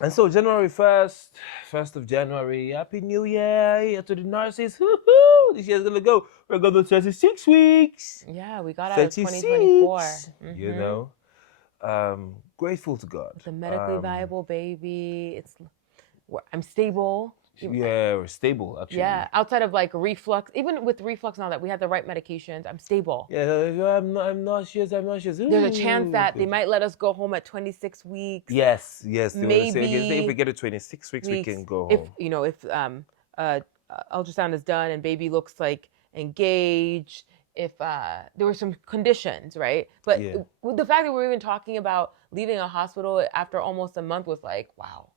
And so January 1st of January, Happy New Year to the nurses. Woo-hoo! This year's gonna go. We're going to 36 weeks. Yeah, we got out of 2024. 36. You know. Grateful to God. With a medically viable baby. I'm stable. Yeah, we're stable actually. Yeah, outside of like reflux, even with reflux and all that, we have the right medications. I'm stable. Yeah, I'm nauseous. There's a chance that they might let us go home at 26 weeks. Yes. Maybe If we get to 26 weeks, we can go home. If ultrasound is done and baby looks like engaged, if there were some conditions, right? But the fact that we're even talking about leaving a hospital after almost a month was like, wow.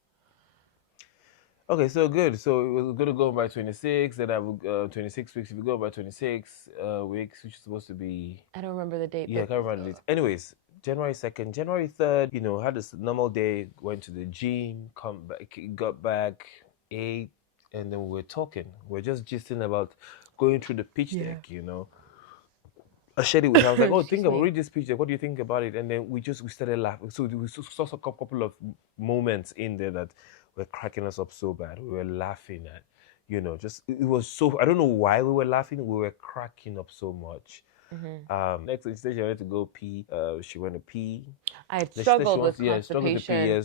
Okay, so good. So we're going to go by 26, then I will 26 weeks. If we go by 26 weeks, which is supposed to be... I don't remember the date. Yeah, I can't remember the date. Anyways, January 2nd, January 3rd, had this normal day, went to the gym, come back, got back, ate, and then we were talking. We're just gisting about going through the pitch deck, I shared it with her. I was like, read this pitch deck. What do you think about it? And then we started laughing. So we saw a couple of moments in there that were cracking us up so bad. We were laughing at, it was so, I don't know why we were laughing. We were cracking up so much. Mm-hmm. Next thing she said she wanted to go pee. She went to pee. I had struggled with constipation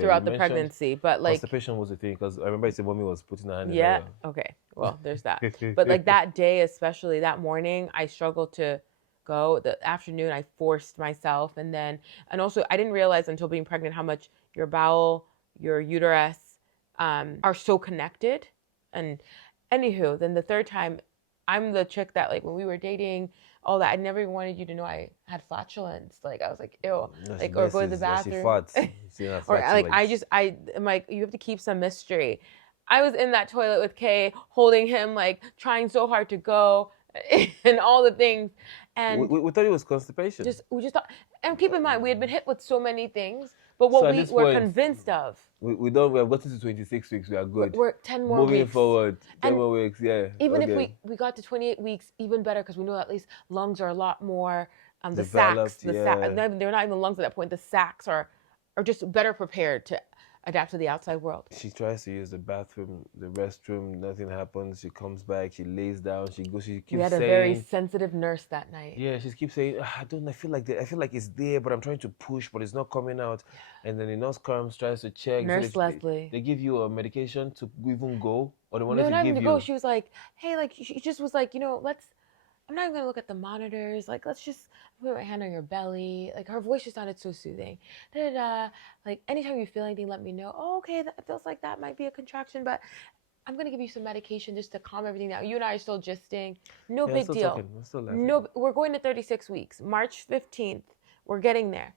throughout the pregnancy, but like constipation was the thing because I remember I said mommy was putting her hand in her. Okay, well there's that. But like that day, especially that morning, I struggled to go. The afternoon, I forced myself, and also I didn't realize until being pregnant how much your bowel, your uterus, are so connected. And anywho, then the third time, I'm the chick that like when we were dating, all that, I never even wanted you to know I had flatulence. Like I was like, ew, like or go to the bathroom, or like I'm like, you have to keep some mystery. I was in that toilet with Kay, holding him, like trying so hard to go, and all the things. And we thought it was constipation. We just thought, and keep in mind, we had been hit with so many things, but what we were convinced of. We have gotten to 26 weeks. We are good. We're 10 more Moving weeks. forward, 10 more weeks, yeah. Even if we got to 28 weeks, even better, because we know at least lungs are a lot more, the developed, sacs, they're not even lungs at that point. The sacs are just better prepared to adapt to the outside world. She tries to use the bathroom, the restroom, nothing happens. She comes back, she lays down, she keeps saying... We had a very sensitive nurse that night. Yeah, she keeps saying, I feel like it's there, but I'm trying to push, but it's not coming out. And then the nurse comes, tries to check. Nurse Leslie. They give you a medication to even go, or they wanted to give you... No, not even to go. She was like, hey, like, she just was like, I'm not even gonna look at the monitors. Like, let's just put my hand on your belly. Like, her voice just sounded so soothing. Like, anytime you feel anything, let me know. Oh, okay, that feels like that might be a contraction, but I'm gonna give you some medication just to calm everything down. You and I are still gisting. No big deal. No, we're going to 36 weeks. March 15th, we're getting there.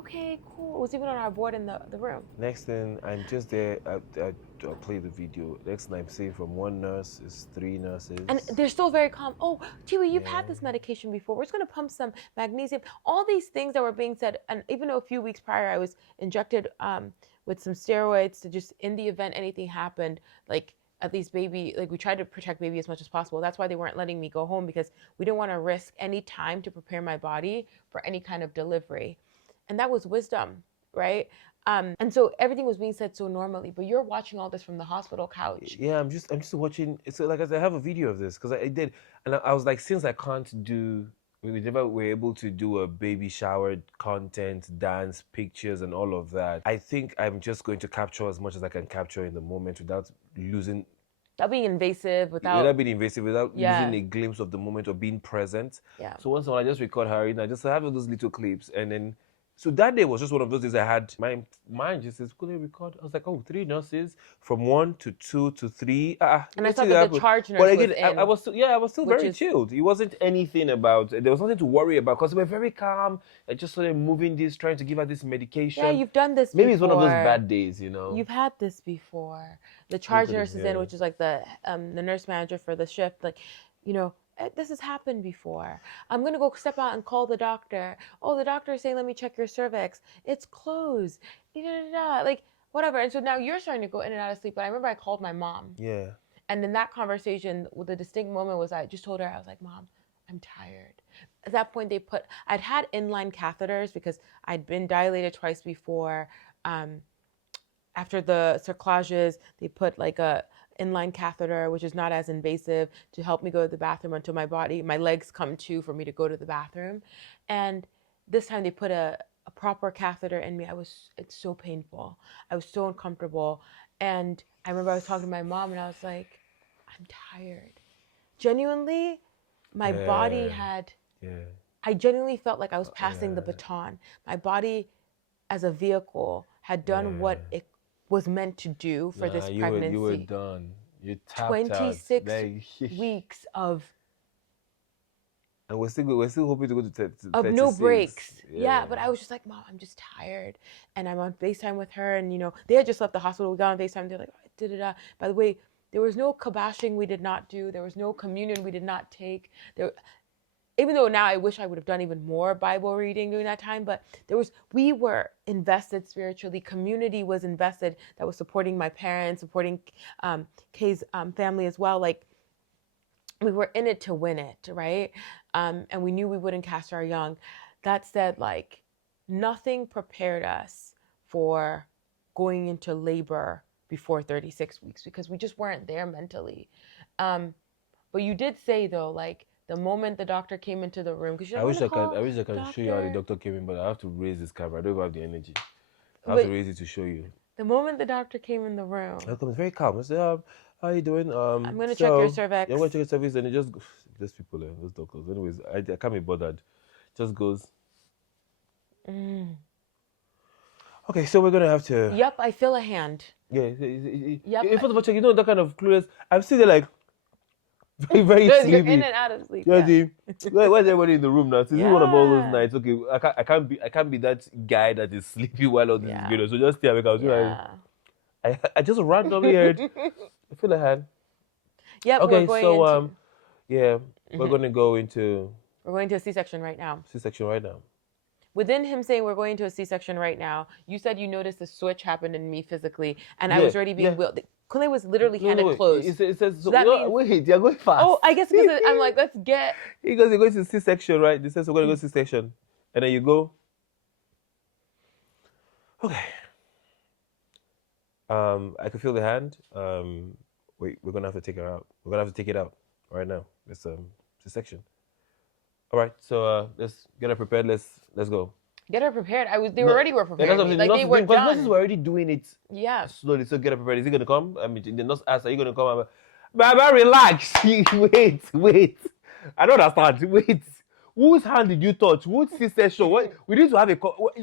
Okay, cool. It was even on our board in the room. Next thing, I'm just there. I play the video. Next thing I'm seeing from one nurse is 3 nurses. And they're still very calm. Oh, Tiwi, you've had this medication before. We're just going to pump some magnesium. All these things that were being said. And even though a few weeks prior I was injected with some steroids to just, in the event anything happened, like at least baby, like we tried to protect baby as much as possible. That's why they weren't letting me go home, because we didn't want to risk any time to prepare my body for any kind of delivery. And that was wisdom, right? And so everything was being said so normally, but you're watching all this from the hospital couch. Yeah, I'm just watching. So like I have a video of this because I did, and I was like, since I can't do, we never were able to do a baby shower content, dance, pictures, and all of that. I think I'm just going to capture as much as I can capture in the moment without losing. Without being invasive, without losing a glimpse of the moment or being present. Yeah. So once in a while, I just record her, I just have those little clips, and then. So that day was just one of those days I had, my mind just says, could they record? I was like, 3 nurses from 1 to 2 to 3. And I thought that the charge nurse was in. I was still very chilled. It wasn't anything about, there was nothing to worry about because we were very calm. I just started moving this, trying to give her this medication. Yeah, you've done this before. Maybe it's one of those bad days, You've had this before. The charge nurse is in, which is like the nurse manager for the shift, like, this has happened before. I'm going to go step out and call the doctor. Oh, the doctor is saying, let me check your cervix. It's closed. Like, whatever. And so now you're starting to go in and out of sleep. But I remember I called my mom. Yeah. And in that conversation, the distinct moment was I just told her, I was like, Mom, I'm tired. At that point, I'd had inline catheters because I'd been dilated twice before. after the cerclages, they put like a inline catheter, which is not as invasive, to help me go to the bathroom until my legs come to for me to go to the bathroom. And this time they put a proper catheter in me. It's so painful. I was so uncomfortable. And I remember I was talking to my mom and I was like, I'm tired. Genuinely, my body had, I genuinely felt like I was passing the baton. My body as a vehicle had done what it was meant to do for this pregnancy. You were done. You tapped 26 out. weeks of and we're still hoping to go to 36. No breaks. Yeah, but I was just like, Mom, I'm just tired. And I'm on FaceTime with her. And, they had just left the hospital. We got on FaceTime. They're like, da-da-da. By the way, there was no kibashing we did not do. There was no communion we did not take. Even though now I wish I would have done even more Bible reading during that time, but we were invested spiritually. Community was invested that was supporting my parents, supporting Kay's family as well. Like, we were in it to win it, right? And we knew we wouldn't cast our young. That said, like, nothing prepared us for going into labor before 36 weeks because we just weren't there mentally. But you did say, though, like, the moment the doctor came into the room, because I wish I can show you how the doctor came in, but I have to raise this camera. I don't have the energy. I have to raise it to show you. The moment the doctor came in the room, I was very calm. I said, "How are you doing? I'm going to check your cervix." Yeah, I'm going to check your cervix, and it just goes. Those people, those doctors. Anyways, I can't be bothered. Just goes. Okay, so we're gonna have to. Yep, I feel a hand. Yeah. Yep. First of all, check. That kind of clueless. I'm still there, like. Very, very sleepy. You're in and out of sleep. Yeah. Where's everybody in the room now? This is one of all those nights. Okay, I can't be that guy that is sleepy while all this is going on. So just stay awake. I just randomly heard. I feel a hand. Yep. Okay, so we're gonna go into. We're going to a C-section right now. C-section right now. Within him saying we're going to a C-section right now, you said you noticed a switch happened in me physically, and I was already being willed. Kunle was literally handed closed. It says, so that means, wait, you're going fast. Oh, I guess because I'm like, let's get. Because you're going to C-section, right? They says we're going to go to C-section. And then you go. Okay. I can feel the hand. Wait, we're going to have to take her out. We're going to have to take it out right now. It's C-section. All right, so let's get her prepared. Let's go. Get her prepared. They already were prepared. Like they were done. Nurses were already doing it. Yeah. Slowly. So get her prepared. Is he gonna come? I mean, the nurse asked, "Are you gonna come?" Baba, relax. Wait. I don't understand. Wait. Whose hand did you touch? Which C-section? What? We need to have a.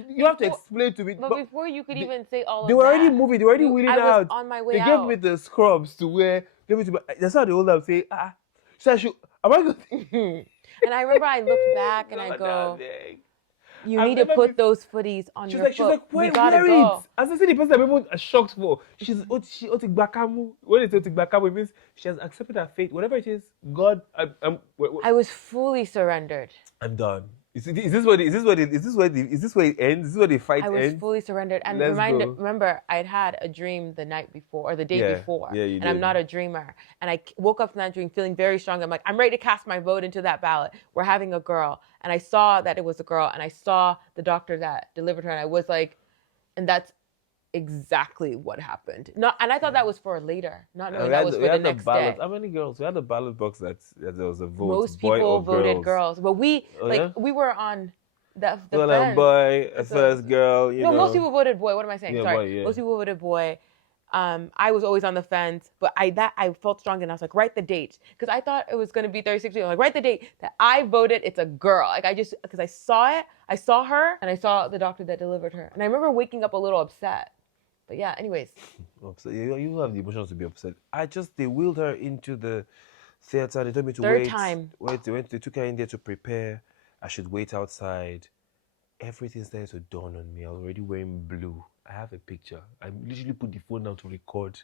You have to explain to me. But before you could even say all of that, they were already moving. They were already wheeling out. I was on my way out. They gave me the scrubs to wear. Gave it to me. That's how the old lady say, So am I going? And I remember I looked back and I go, you need to put those footies on your foot. She's like, wait, wear it. As I see the person I'm even shocked for. She's Otigbakamu. When it's Otigbakamu, it means she has accepted her fate. Whatever it is, God, I was fully surrendered. I'm done. Is this where it ends? Is this where the fight ends? I was fully surrendered. And remember, I'd had a dream the night before or the day before. Yeah, you and did. I'm not a dreamer. And I woke up from that dream feeling very strong. I'm like, I'm ready to cast my vote into that ballot. We're having a girl. And I saw that it was a girl. And I saw the doctor that delivered her. And I was like, and that's exactly what happened. And I thought that was for later, not knowing that was for the next day. How many girls? We had a ballot box that there was a vote. Most people voted girls, but we we were on the fence. Boy, first girl. Most people voted boy. What am I saying? Yeah, Sorry, boy, yeah. Most people voted boy. I was always on the fence, but I felt strong and I was like, write the date, because I thought it was going to be 36 weeks. I'm like, write the date that I voted. It's a girl. Like because I saw it, I saw her, and I saw the doctor that delivered her, and I remember waking up a little upset. But yeah, anyways. Upset. You have the emotions to be upset. They wheeled her into the theater. They told me to Third time. They took her in there to prepare. I should wait outside. Everything started to dawn on me. I was already wearing blue. I have a picture. I literally put the phone down to record.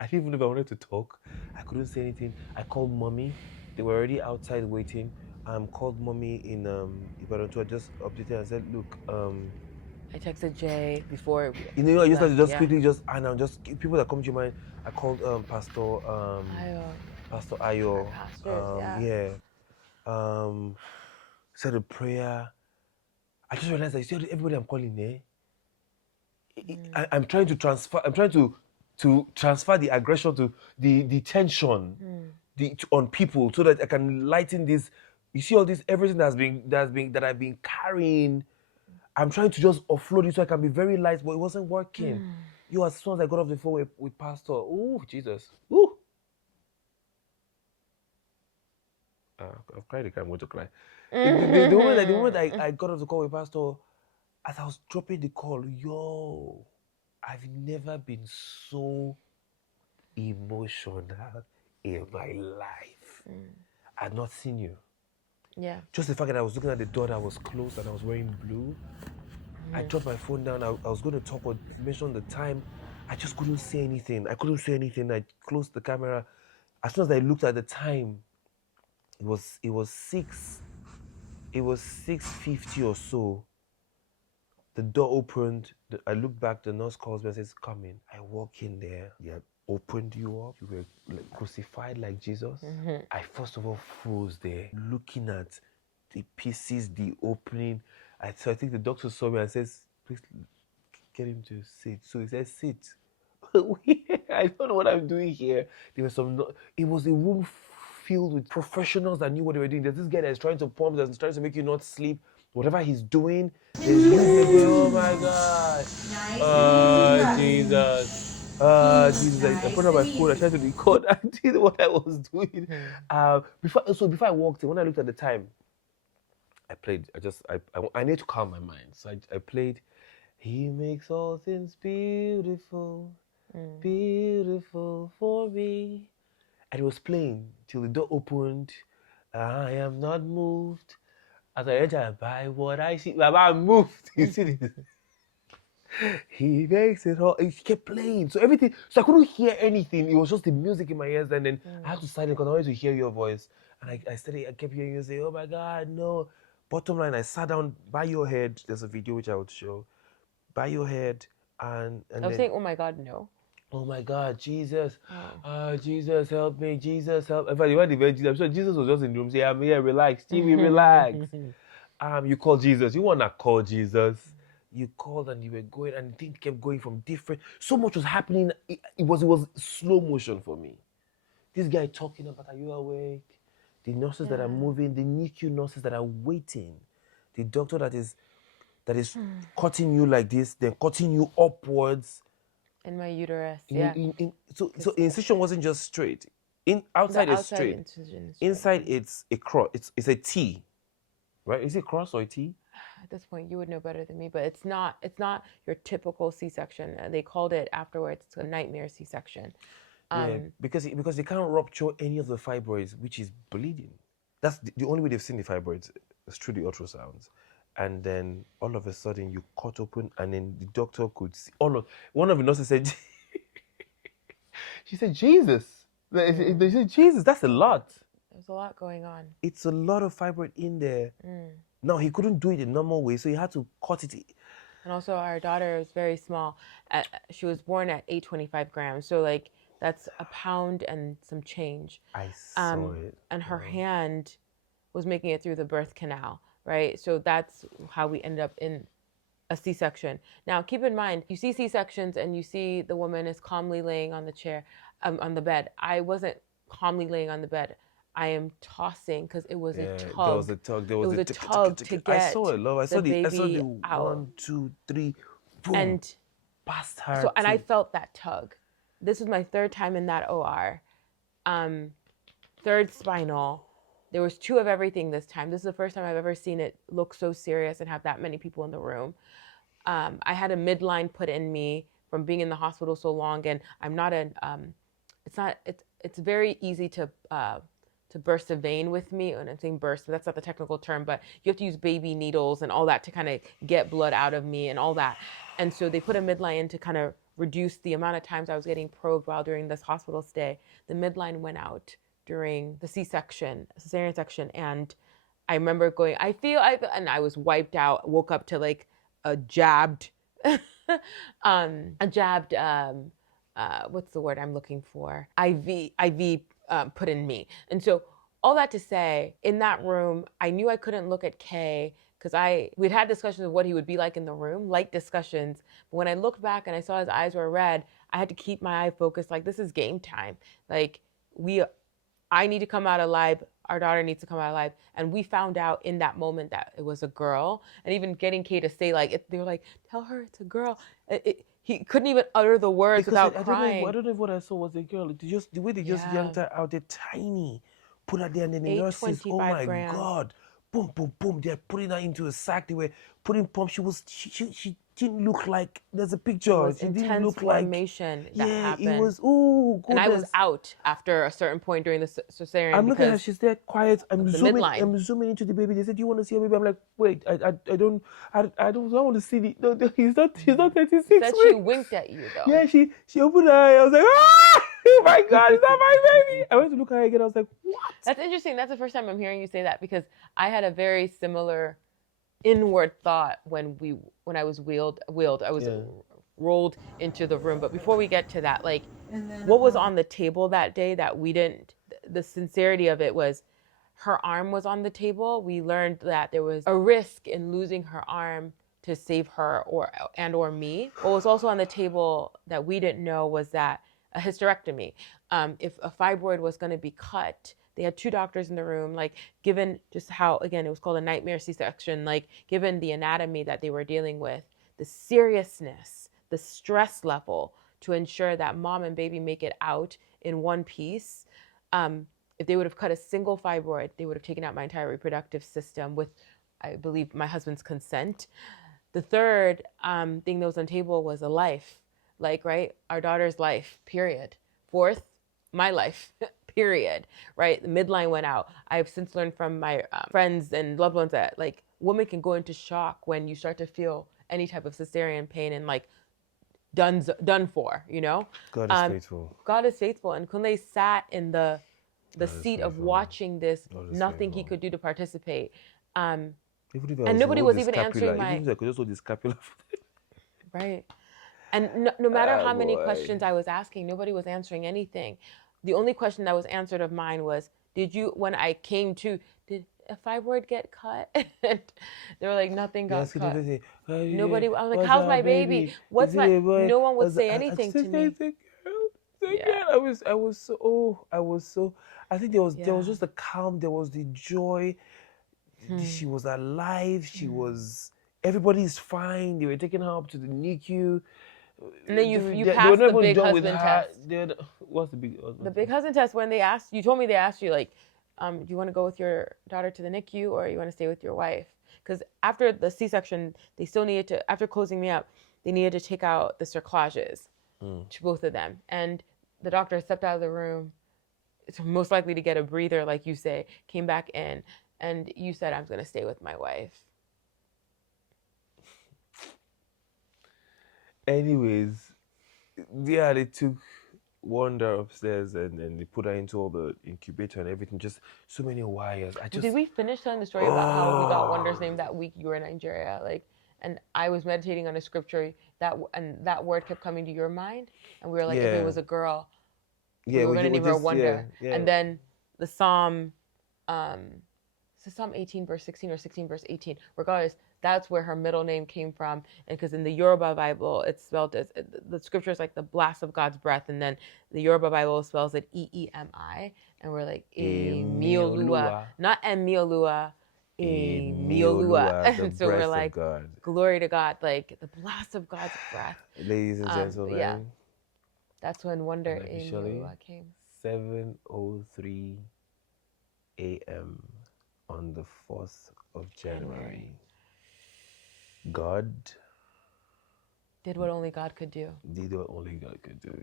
I didn't even know if I wanted to talk. I couldn't say anything. I called mommy. They were already outside waiting. Called mommy in Ibadan too. I just updated and said, look, I texted Jay before. I just had to quickly people that come to your mind. I called Pastor Ayo. Said a prayer. I just realized that you see everybody I'm calling there. I'm trying to transfer. I'm trying to transfer the aggression to the tension, on people, so that I can lighten this. You see all this, everything that I've been carrying. I'm trying to just offload it so I can be very light, but it wasn't working. As soon as I got off the phone with Pastor, oh Jesus, I've cried. I'm going to cry. The moment I got off the call with Pastor, as I was dropping the call, I've never been so emotional in my life. I'd not seen you. Yeah. Just the fact that I was looking at the door that was closed and I was wearing blue. I dropped my phone down. I was going to talk or mention the time. I just couldn't say anything. I closed the camera. As soon as I looked at the time, it was 6:50 or so. The door opened. I looked back. The nurse calls me and says, "Come in." I walk in there. Yeah, opened you up. You were crucified like Jesus. I first of all froze there, looking at the pieces, the opening. So I think the doctor saw me and says, "Please get him to sit." So he said, "Sit." I don't know what I'm doing here. There was it was a room filled with professionals that knew what they were doing. There's this guy that's trying to pump, that's trying to make you not sleep. Whatever he's doing, there's you there going, "Oh my God. Jesus. Jesus." I put on my phone, I tried to record. I did what I was doing. Before I walked in, when I looked at the time, I played. I need to calm my mind. So I played, "He makes all things beautiful, beautiful for me." And it was playing till the door opened. "I am not moved as I enter by what I see." I'm moved. You see this? "He makes it all." It kept playing. So everything. So I couldn't hear anything. It was just the music in my ears. And then I had to silence because I wanted to hear your voice. And I kept hearing you say, "Oh my God, no." Bottom line, I sat down by your head. There's a video which I would show. By your head, and I was then, saying, "Oh my God, no." "Oh my God, Jesus, Jesus, help me, Jesus, help." In fact, you went to Jesus. I'm sure Jesus was just in the room saying, "I'm here, relax, Jimmy, relax." You call Jesus. You want to call Jesus. You called and you were going, and things kept going from different. So much was happening. It was slow motion for me. This guy talking about, "Are you awake?" The nurses that are moving, the NICU nurses that are waiting, the doctor that is cutting you like this, then cutting you upwards. In my uterus, So incision wasn't just straight. Outside the is outside straight. incision is straight. Inside it's a cross. It's a T, right? Is it cross or a T? At this point, you would know better than me, but it's not your typical C-section. They called it afterwards. It's a nightmare C-section. Yeah, because they can't rupture any of the fibroids, which is bleeding. That's the only way they've seen the fibroids is through the ultrasounds. And then all of a sudden you cut open, and then the doctor could see one of the nurses said, she said, "Jesus." They said, "Jesus, that's a lot." There's a lot going on. It's a lot of fibroid in there. Now he couldn't do it the normal way, so he had to cut it. And also, our daughter is very small. She was born at 825 grams, so like that's a pound and some change. I saw it. And her hand was making it through the birth canal, right? So that's how we ended up in a C-section. Now, keep in mind, you see C-sections and you see the woman is calmly laying on the chair, on the bed. I wasn't calmly laying on the bed. I am tossing because it was a tug. There was a tug. It was a tug to get I saw it, love. I saw the out. 1, 2, 3, boom, and past her. So, and I felt that tug. This was my third time in that OR. Third spinal. There was 2 of everything this time. This is the first time I've ever seen it look so serious and have that many people in the room. I had a midline put in me from being in the hospital so long, and I'm not it's very easy to burst a vein with me. And I'm saying burst, that's not the technical term, but you have to use baby needles and all that to kind of get blood out of me and all that. And so they put a midline in to kind of reduce the amount of times I was getting probed while during this hospital stay. The midline went out during the C-section, cesarean section, and I remember going, and I was wiped out, woke up to like a jabbed, what's the word I'm looking for? IV put in me. And so all that to say, in that room, I knew I couldn't look at Kay because we'd had discussions of what he would be like in the room, light discussions. But when I looked back and I saw his eyes were red, I had to keep my eye focused. Like, this is game time. Like, I need to come out alive. Our daughter needs to come out alive. And we found out in that moment that it was a girl. And even getting Kay to say, like, they were like, tell her it's a girl. He couldn't even utter the words without crying. I don't know if what I saw was a girl. The way they just yanked her out, they're tiny. Put her there, and then the nurses, oh my God. Boom, boom, boom. They're putting her into a sack. They were putting pumps. She didn't look like, there's a picture. It was she intense didn't look formation like, that happened. It was, oh, goodness. And I was out after a certain point during the cesarean. I'm looking at her, she's there quiet. I'm zooming into the baby. They said, do you want to see a baby? I'm like, wait, I don't want to see the, no, she's not 36. Said she winked at you though. Yeah, she opened her eye. I was like, ah! Oh my God, it's not my baby. I went to look at her again. I was like, what? That's interesting. That's the first time I'm hearing you say that, because I had a very similar inward thought when I was wheeled. I was rolled into the room. But before we get to that, like, what was on the table that day that we didn't, the sincerity of it was, her arm was on the table. We learned that there was a risk in losing her arm to save her or me. What was also on the table that we didn't know was that a hysterectomy. If a fibroid was going to be cut, they had 2 doctors in the room, like, given just how, again, it was called a nightmare C-section, like, given the anatomy that they were dealing with, the seriousness, the stress level to ensure that mom and baby make it out in one piece. If they would have cut a single fibroid, they would have taken out my entire reproductive system with, I believe, my husband's consent. The third thing that was on the table was a life. Like, right, our daughter's life, period. Fourth, my life, period, right? The midline went out. I've since learned from my friends and loved ones that, like, women can go into shock when you start to feel any type of cesarean pain and, like, done for, you know? God is faithful. God is faithful. And Kunle sat in the seat of watching this, nothing he could do to participate. And nobody was even answering my... Even if I could just hold the scapula. Right. And no matter how many questions I was asking, nobody was answering anything. The only question that was answered of mine was, when I came to, did a fibroid get cut? And they were like, nothing got cut. Nobody, I was like, how's my baby? No one would say anything to me. I was so, I think there was just the calm, there was the joy. She was alive. Everybody's fine. They were taking her up to the NICU. And then you passed the big husband test. What's the big husband? The big husband test, when you told me they asked you, like, do you want to go with your daughter to the NICU or you want to stay with your wife? Because after the C-section, they still needed to, after closing me up, they needed to take out the cerclages to both of them. And the doctor stepped out of the room, most likely to get a breather, like you say, came back in, and you said, I'm going to stay with my wife. Anyways, yeah, they took Wanda upstairs and they put her into all the incubator and everything, just so many wires. Did we finish telling the story about how we got Wanda's name that week you were in Nigeria? Like, and I was meditating on a scripture and that word kept coming to your mind, and we were like, if it was a girl, we were going to name her Wanda. And then the Psalm 18 verse 16 or 16 verse 18, regardless, that's where her middle name came from. And because in the Yoruba Bible, it's spelled as, the scripture is like the blast of God's breath, and then the Yoruba Bible spells it EEMI, and we're like, EEMI OLUWA, not EEMI OLUWA, EEMI OLUWA. And so we're like, glory to God, like the blast of God's breath. Ladies and gentlemen. Yeah. That's when Wonder EEMI OLUWA came. 7:03 a.m. on the 4th of January. God did what only God could do.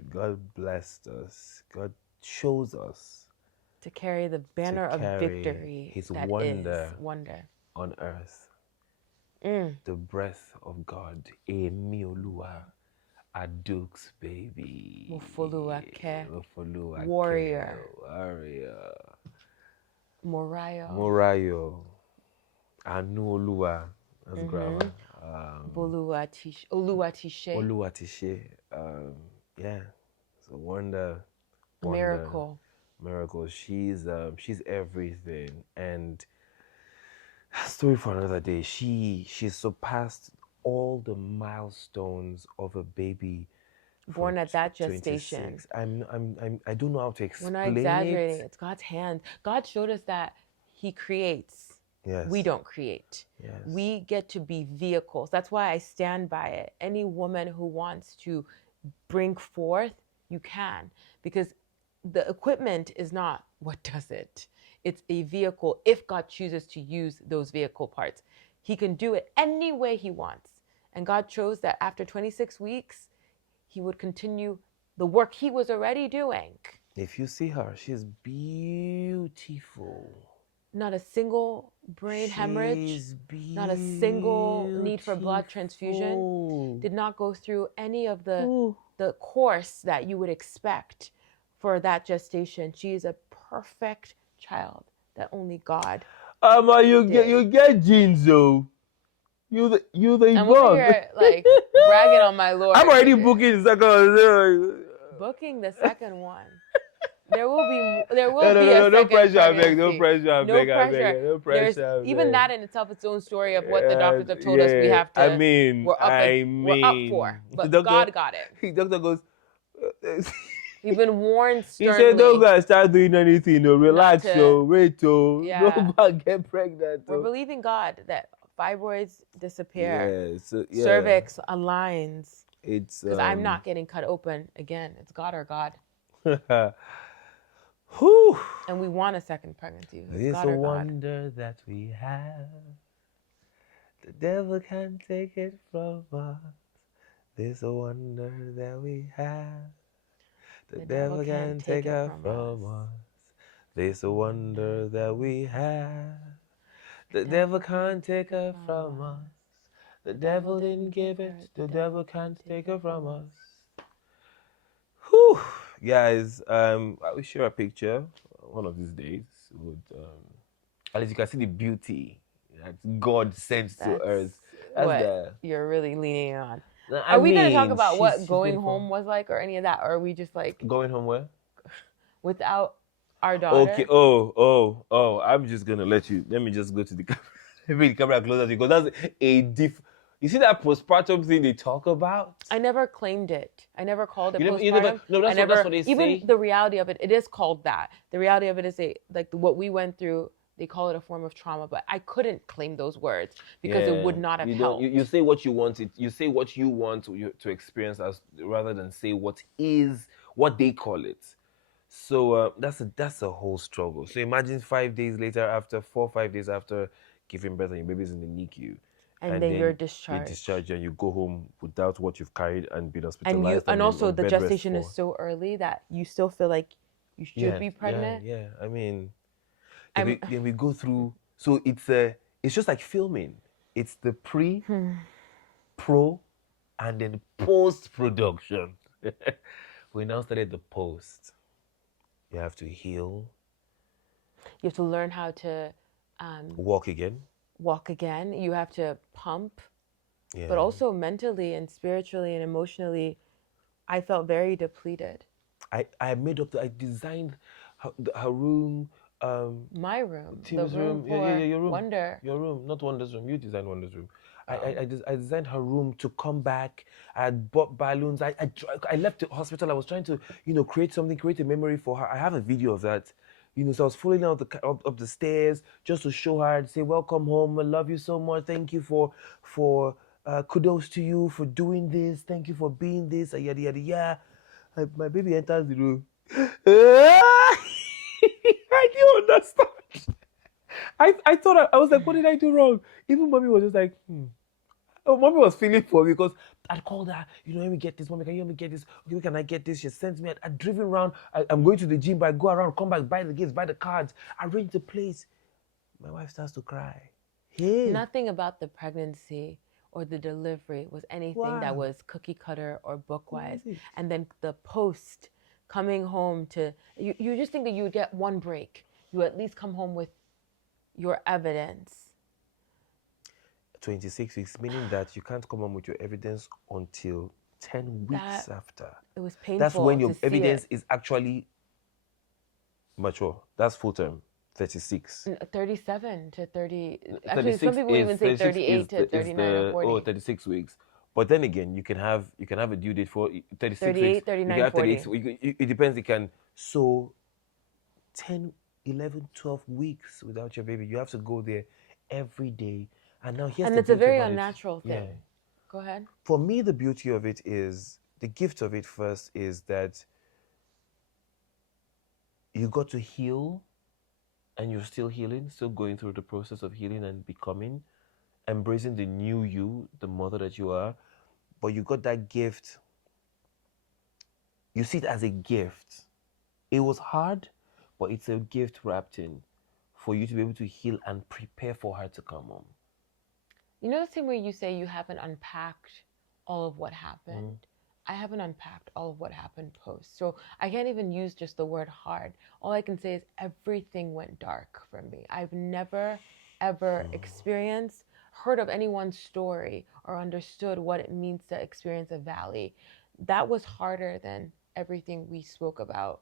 God blessed us. God chose us to carry the banner of victory, His wonder on earth. The breath of God. EEMI OLUWA, Aduk's baby. Mufuluake. Warrior. Morayo. Anu OLUWA. That's grammar. Oluwatishe. Yeah. It's a wonder. Miracle. She's everything. And Story for another day. She surpassed all the milestones of a baby for Born at that gestation. 26. I don't know how to We're not explain exaggerating. it. It's God's hand. God showed us that He creates. We Yes. don't create. Yes. We get to be vehicles. That's why I stand by it. Any woman who wants to bring forth, you can. Because the equipment is not what does it. It's a vehicle if God chooses to use those vehicle parts. He can do it any way He wants. And God chose that after 26 weeks, He would continue the work He was already doing. If you see her, she's beautiful. Not a single brain hemorrhage, not a single need for blood transfusion, did not go through any of the course that you would expect for that gestation. She is a perfect child that only God. You get genes though. You the I'm over born. here like bragging on my Lord. I'm already booking the second. Booking the second one. There will be a No second pressure, I pregnancy. beg, no pressure, I No beg, pressure. no pressure. There's even that in itself its own story of what the doctors have told us we have to. We're up for, but God got it. Doctor goes. We've been warned He sternly. said, "Don't go and start doing anything. No, relax. to- So wait. Oh, Yeah. don't go and get pregnant. We're believing God that fibroids disappear, Yeah. cervix aligns. It's Because I'm not getting cut open again. It's God or God, Whew. and we want a second pregnancy. It's It's God a or God. wonder that we have. The devil can't take it from us. There's a wonder that we have. The devil can't take it from us. There's a wonder that we have. The devil can't take it from us. The devil didn't give it. The devil can't take it from us. Whew. Guys, I will share a picture one of these days. At least you can see the beauty that God sends to earth. That's what you're really leaning on. Are we going to talk about what going home was like or any of that? Or are we just like... Going home where? Without our daughter? Okay. I'm just going to let me just go to the camera. Maybe the camera closer because that's a You see that postpartum thing they talk about? I never claimed it. I never called it postpartum. That's what they say. Even the reality of it, it is called that. The reality of it is what we went through. They call it a form of trauma, but I couldn't claim those words because it would not have helped. You say what you want. You say what you want to experience rather than say what they call it. So that's a whole struggle. So imagine 5 days later, 4 or 5 days after giving birth, and your baby's in the NICU. And then you're discharged. You're discharged and you go home without what you've carried and been hospitalized. And also the gestation is so early that you still feel like you should be pregnant. Yeah. I mean, then we go through. So it's just like filming. It's the pre, pro, and then post production. We now started the post. You have to heal. You have to learn how to walk again. You have to pump. Yeah. But also mentally and spiritually and emotionally, I felt very depleted. I designed her room. My room. Tim's room. Your room. Wonder. Your room, not Wonder's room. You designed Wonder's room. I designed her room to come back. I had bought balloons. I left the hospital. I was trying to, create a memory for her. I have a video of that. So I was falling out up the stairs just to show her and say, welcome home. I love you so much. Thank you for kudos to you for doing this. Thank you for being this. Yada, yada, yada. My baby enters the room. I didn't understand. I thought, I was like, what did I do wrong? Even mommy was just like, Oh, mommy was feeling for me because I'd called her, let me get this, mommy, can you help me get this? Okay, can I get this? She sends me, I'd driven around, I'm going to the gym, but I go around, come back, buy the gifts, buy the cards, arrange the place. My wife starts to cry. Hey. Nothing about the pregnancy or the delivery was anything that was cookie cutter or book-wise. And then the post, coming home to, you just think that you would get one break. You would at least come home with your evidence. 26 weeks, meaning that you can't come home with your evidence until 10 weeks after. It was painful. That's when your evidence is actually mature. That's full term. 36. 37 to 30. Actually, some 36 people is even say 38 to is 39 or the 40. 36 weeks. But then again, you can have a due date for 36 weeks. 38, You can 39, have 38. 40. It depends. You can so 10, 11, 12 weeks without your baby. You have to go there every day. And now here's And the it's a beauty very about it. unnatural Yeah. thing. Go ahead. For me, the beauty of it is the gift of it first is that you got to heal and you're still healing, still going through the process of healing and becoming, embracing the new you, the mother that you are. But you got that gift. You see it as a gift. It was hard, but it's a gift wrapped in for you to be able to heal and prepare for her to come home. You know the same way you say you haven't unpacked all of what happened? I haven't unpacked all of what happened post. So I can't even use just the word hard. All I can say is everything went dark for me. I've never, ever experienced, heard of anyone's story, or understood what it means to experience a valley. That was harder than everything we spoke about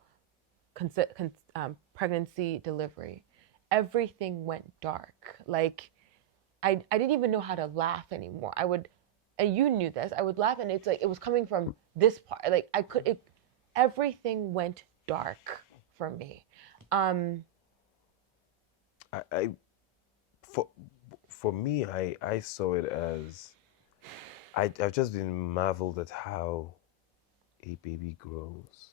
pregnancy, delivery. Everything went dark. Like, I didn't even know how to laugh anymore. I would, and you knew this, I would laugh and it's like, it was coming from this part. Like, everything went dark for me. I for for me, I saw it as I've just been marveled at how a baby grows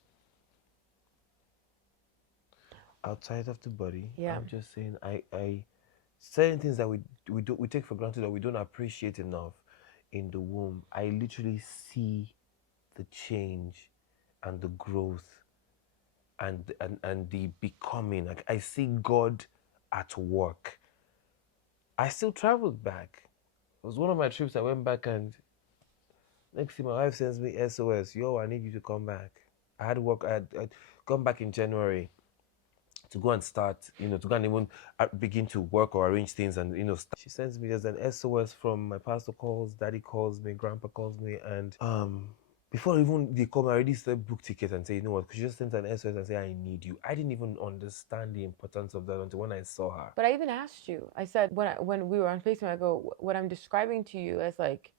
outside of the body. Yeah. I'm just saying, I certain things that we take for granted or we don't appreciate enough in the womb. I literally see the change and the growth and the becoming. Like I see God at work. I still traveled back. It was one of my trips. I went back and next thing my wife sends me SOS. Yo, I need you to come back. I had work. I'd gone back in January to go and start, to go and even begin to work or arrange things and, start. She sends me, there's an SOS from my pastor calls, daddy calls me, grandpa calls me, and before even they come, I already said book ticket and say, you know what, could you just send an SOS and say, I need you. I didn't even understand the importance of that until when I saw her. But I even asked you, I said, when we were on FaceTime, I go, what I'm describing to you as like,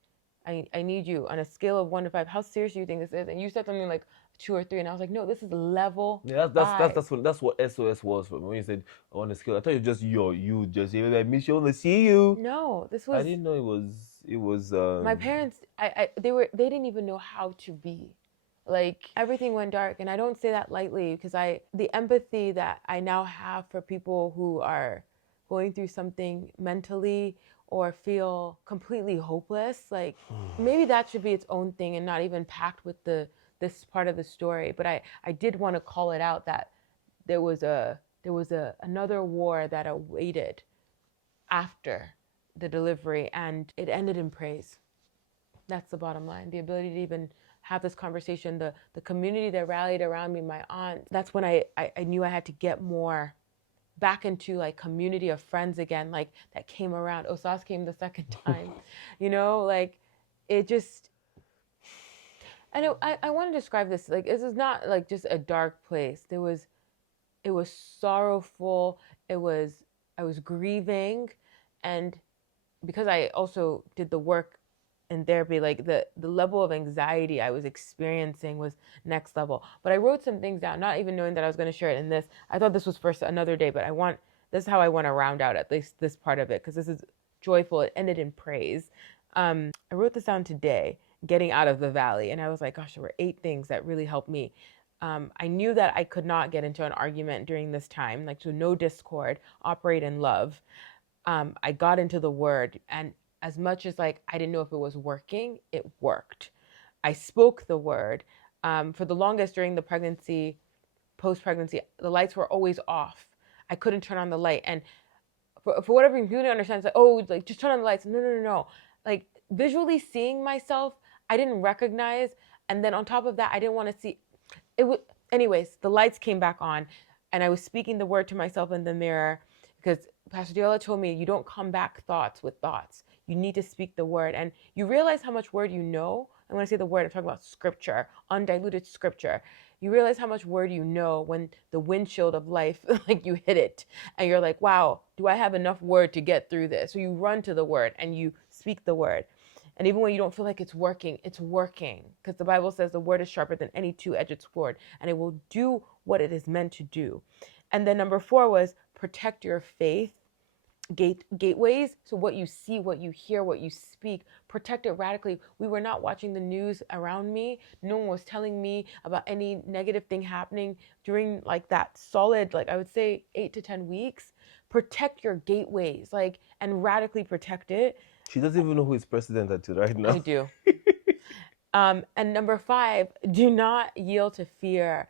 I need you on a scale of 1 to 5, how serious do you think this is? And you said something like 2 or 3, and I was like, no, this is level Yeah, 5. that's what SOS was for me. When you said on the scale, I thought you just you just I miss you, I want to see you. No, this I was, didn't know it was my parents, they didn't even know how to be. Like, everything went dark, and I don't say that lightly because the empathy that I now have for people who are going through something mentally or feel completely hopeless, like, maybe that should be its own thing and not even packed with this part of the story. But I did want to call it out that there was another war that awaited after the delivery, and it ended in praise. That's the bottom line. The ability to even have this conversation, the community that rallied around me, my aunt, that's when I knew I had to get more back into like community of friends again, like that came around. Osas came the second time, like it just, and I want to describe this, like, this is not like just a dark place. It was sorrowful. I was grieving. And because I also did the work in therapy, like the level of anxiety I was experiencing was next level. But I wrote some things down, not even knowing that I was going to share it in this. I thought this was for another day, but this is how I want to round out at least this part of it, because this is joyful. It ended in praise. I wrote this down today, getting out of the valley, and I was like, gosh, there were 8 things that really helped me. I knew that I could not get into an argument during this time, like, so no discord, operate in love. I got into the word, and as much as like I didn't know if it was working, it worked. I spoke the word. For the longest during the pregnancy, post-pregnancy, the lights were always off. I couldn't turn on the light, and for whatever reason, you didn't understand. It's like, oh, like just turn on the lights. No, no, no, no. Like, visually seeing myself, I didn't recognize, and then on top of that, I didn't want to see. Anyways, the lights came back on, and I was speaking the word to myself in the mirror, because Pastor Diola told me, you don't come back thoughts with thoughts. You need to speak the word. And you realize how much word you know And when I say the word, I'm talking about scripture, undiluted scripture. You realize how much word you know when the windshield of life, like you hit it and you're like, wow, do I have enough word to get through this? So you run to the word and you speak the word. And even when you don't feel like it's working because the Bible says the word is sharper than any two-edged sword and it will do what it is meant to do. And then number 4 was protect your faith gateways. So what you see, what you hear, what you speak, protect it radically. We were not watching the news around me. No one was telling me about any negative thing happening during like that solid, like I would say 8 to 10 weeks. Protect your gateways, like, and radically protect it. She doesn't even know who is president until right now. I do. And number 5, do not yield to fear.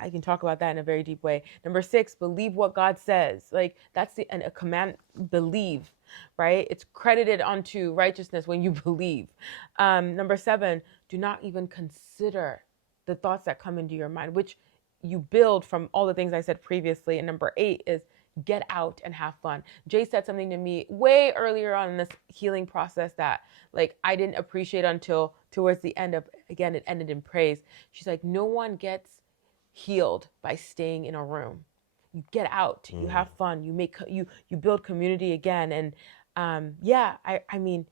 I can talk about that in a very deep way. Number 6, believe what God says. Like that's a command, believe, right? It's credited onto righteousness when you believe. Number 7, do not even consider the thoughts that come into your mind, which you build from all the things I said previously. And number 8 is get out and have fun. Jay said something to me way earlier on in this healing process that like I didn't appreciate until towards the end of, again, it ended in praise. She's like, no one gets healed by staying in a room. You get out, you have fun, you build community again. And I mean,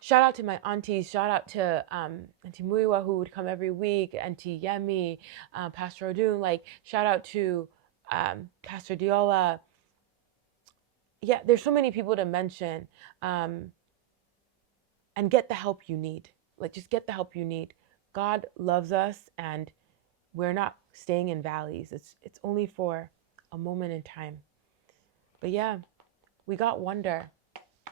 shout out to my aunties, shout out to Auntie Muiwa, who would come every week, Auntie Yemi, Pastor Odun, like shout out to Pastor Diola. Yeah, there's so many people to mention. And get the help you need. Like just get the help you need. God loves us and we're not staying in valleys. It's only for a moment in time. But yeah, we got Wonder,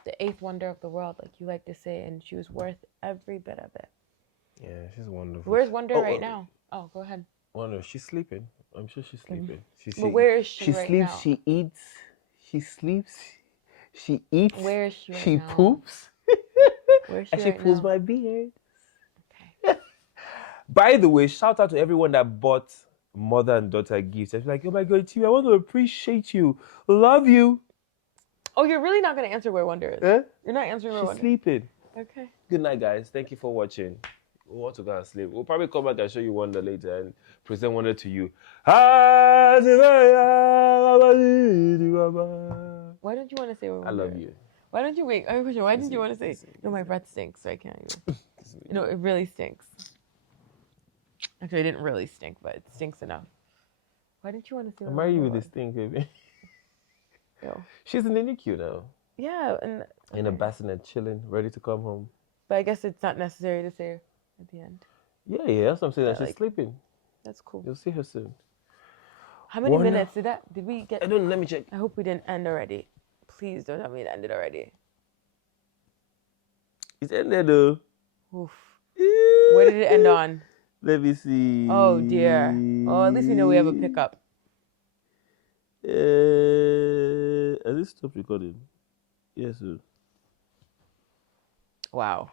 the 8th wonder of the world, like you like to say, and she was worth every bit of it. Yeah, she's wonderful. Where's Wonder right now? Oh, go ahead. Wonder, she's sleeping. I'm sure she's sleeping. But where is she right sleeps, now? she eats, she sleeps, she eats, where is she right she now? poops, Where is she and she right pulls now? my beard. Okay. By the way, shout out to everyone that bought mother and daughter gifts. I was like, oh my God, T, I want to appreciate you. Love you. Oh, you're really not going to answer where Wonder is? Eh? You're not answering where She's Wonder sleeping. Okay. Good night, guys. Thank you for watching. We want to go and sleep. We'll probably come back and show you Wonder later and present Wonder to you. Why don't you want to say where Wonder I love is? you. Why don't you wait? I have a question. Why didn't you want to say? No, my breath stinks, so I can't even. No, it really stinks. Actually, it didn't really stink, but it stinks enough. Why didn't you want to say? I'm already with this thing, baby. Ew. She's in the NICU now. Yeah, and in a bassinet, chilling, ready to come home. But I guess it's not necessary to say at the end. Yeah, that's what I'm saying. Yeah, She's like, sleeping. That's cool. You'll see her soon. How many minutes did we get? I don't know. Let me check. I hope we didn't end already. Please don't tell me it ended already. It's ended though. Oof. Where did it end on? Let me see. Oh dear. Oh, at least we know we have a pickup. Has it stopped recording? Yes, sir. Wow.